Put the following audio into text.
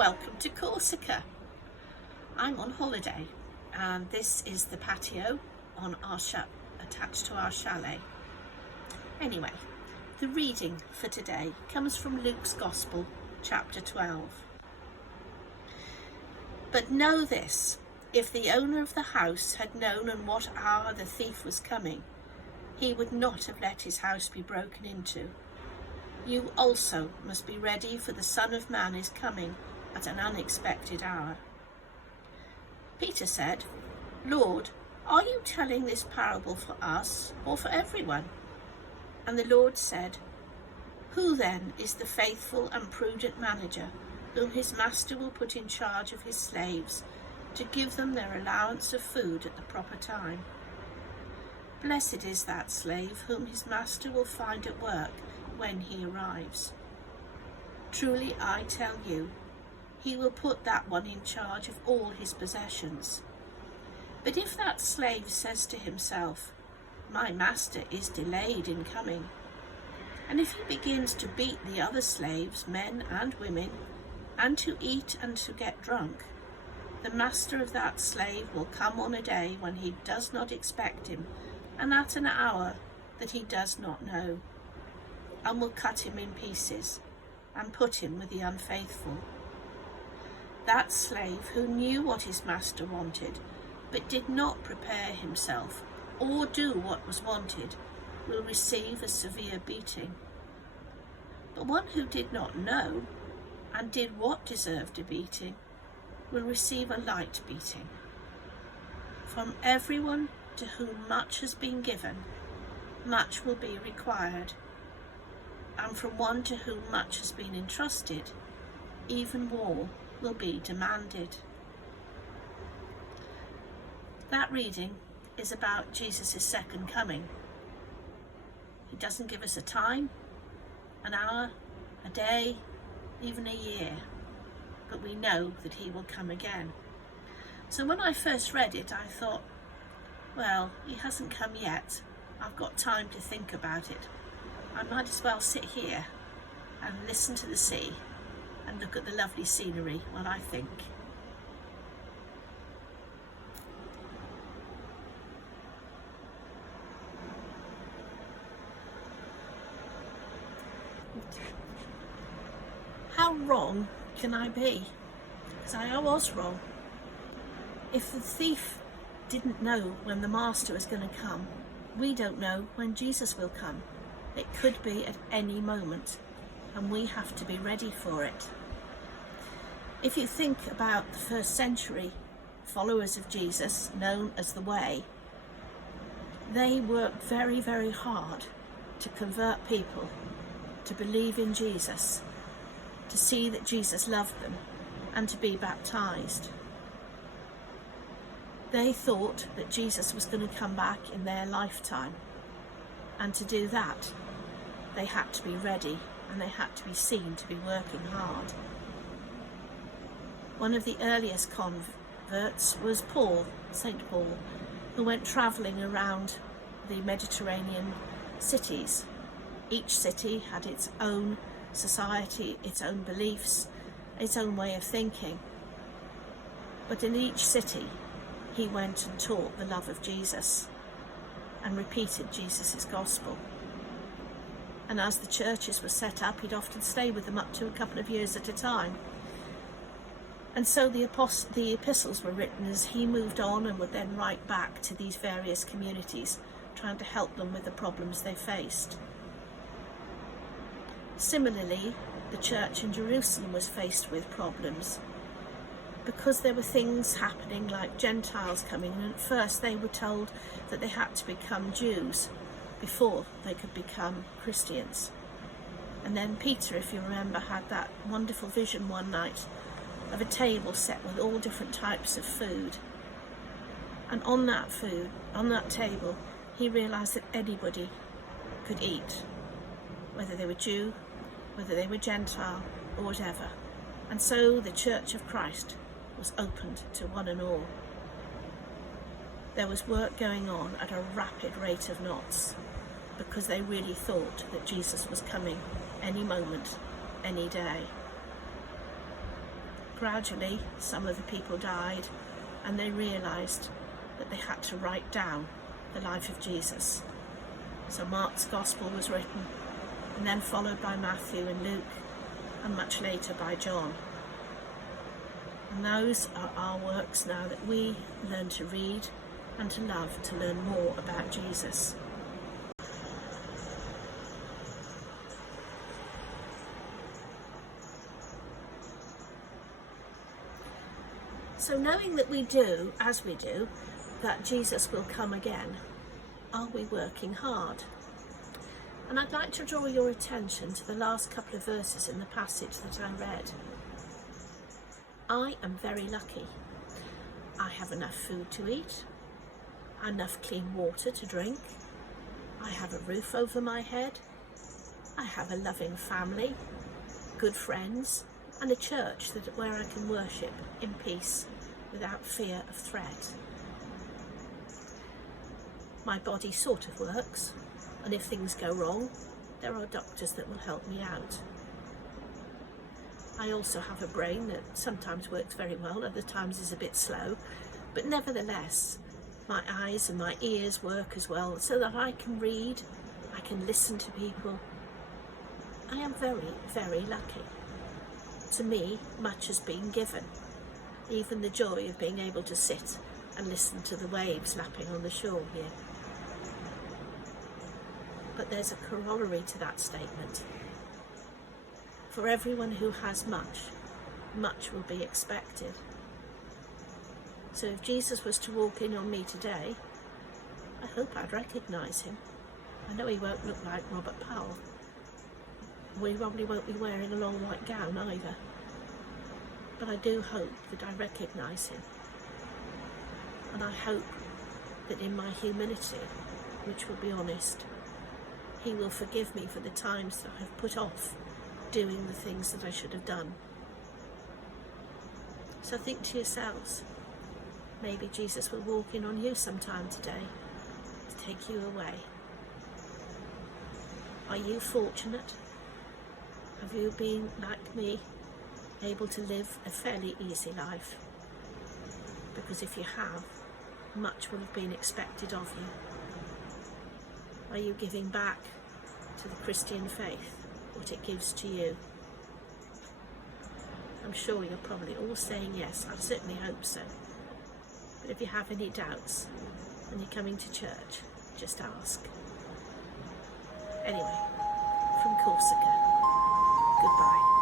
welcome to Corsica. I'm on holiday and this is the patio on our attached to our chalet. Anyway, the reading for today comes from Luke's Gospel, chapter 12. But know this, if the owner of the house had known at what hour the thief was coming, he would not have let his house be broken into. You also must be ready, for the Son of Man is coming at an unexpected hour. Peter said, Lord, are you telling this parable for us or for everyone? And the Lord said, Who then is the faithful and prudent manager whom his master will put in charge of his slaves to give them their allowance of food at the proper time? Blessed is that slave whom his master will find at work when he arrives. Truly I tell you, he will put that one in charge of all his possessions. But if that slave says to himself, My master is delayed in coming, and if he begins to beat the other slaves, men and women, and to eat and to get drunk, the master of that slave will come on a day when he does not expect him, and at an hour that he does not know, and will cut him in pieces, and put him with the unfaithful. That slave who knew what his master wanted, but did not prepare himself or do what was wanted, will receive a severe beating. But one who did not know, and did what deserved a beating, will receive a light beating. From everyone to whom much has been given, much will be required, and from one to whom much has been entrusted, even more will be demanded. That reading is about Jesus' second coming. He doesn't give us a time, an hour, a day, even a year, but we know that he will come again. So when I first read it, I thought, well, he hasn't come yet. I've got time to think about it. I might as well sit here and listen to the sea and look at the lovely scenery while I think. How wrong can I be? Because I was wrong. If the thief didn't know when the master was going to come, we don't know when Jesus will come. It could be at any moment, and we have to be ready for it. If you think about the first century followers of Jesus, known as the Way, they worked very, very hard to convert people to believe in Jesus, to see that Jesus loved them, and to be baptized. They thought that Jesus was going to come back in their lifetime, and to do that, they had to be ready and they had to be seen to be working hard. One of the earliest converts was Paul, St. Paul, who went travelling around the Mediterranean cities. Each city had its own society, its own beliefs, its own way of thinking. But in each city, he went and taught the love of Jesus and repeated Jesus' gospel. And as the churches were set up, he'd often stay with them up to a couple of years at a time. And so the epistles were written as he moved on and would then write back to these various communities, trying to help them with the problems they faced. Similarly, the church in Jerusalem was faced with problems because there were things happening like Gentiles coming, and at first they were told that they had to become Jews before they could become Christians. And then Peter, if you remember, had that wonderful vision one night of a table set with all different types of food. And on that table, he realised that anybody could eat, whether they were Jew, whether they were Gentile, or whatever. And so the Church of Christ was opened to one and all. There was work going on at a rapid rate of knots, because they really thought that Jesus was coming any moment, any day. gradually some of the people died, and they realised that they had to write down the life of Jesus. So Mark's Gospel was written, and then followed by Matthew and Luke, and much later by John. And those are our works now that we learn to read and to love, to learn more about Jesus. So knowing that we do, as we do, that Jesus will come again, are we working hard? And I'd like to draw your attention to the last couple of verses in the passage that I read. I am very lucky. I have enough food to eat, enough clean water to drink, I have a roof over my head, I have a loving family, good friends, and a church where I can worship in peace without fear of threat. My body sort of works, and if things go wrong, there are doctors that will help me out. I also have a brain that sometimes works very well, other times is a bit slow, but nevertheless, my eyes and my ears work as well, so that I can read, I can listen to people. I am very, very lucky. To me, much has been given, even the joy of being able to sit and listen to the waves lapping on the shore here. But there's a corollary to that statement. For everyone who has much, much will be expected. So if Jesus was to walk in on me today, I hope I'd recognise him. I know he won't look like Robert Powell. We probably won't be wearing a long white gown either. But I do hope that I recognise him. And I hope that in my humility, which will be honest, he will forgive me for the times that I have put off doing the things that I should have done. So think to yourselves, maybe Jesus will walk in on you sometime today to take you away. Are you fortunate? Have you been, like me, able to live a fairly easy life? Because if you have, much will have been expected of you. Are you giving back to the Christian faith what it gives to you? I'm sure you're probably all saying yes. I certainly hope so. But if you have any doubts when you're coming to church, just ask. Anyway, from Corsica, goodbye.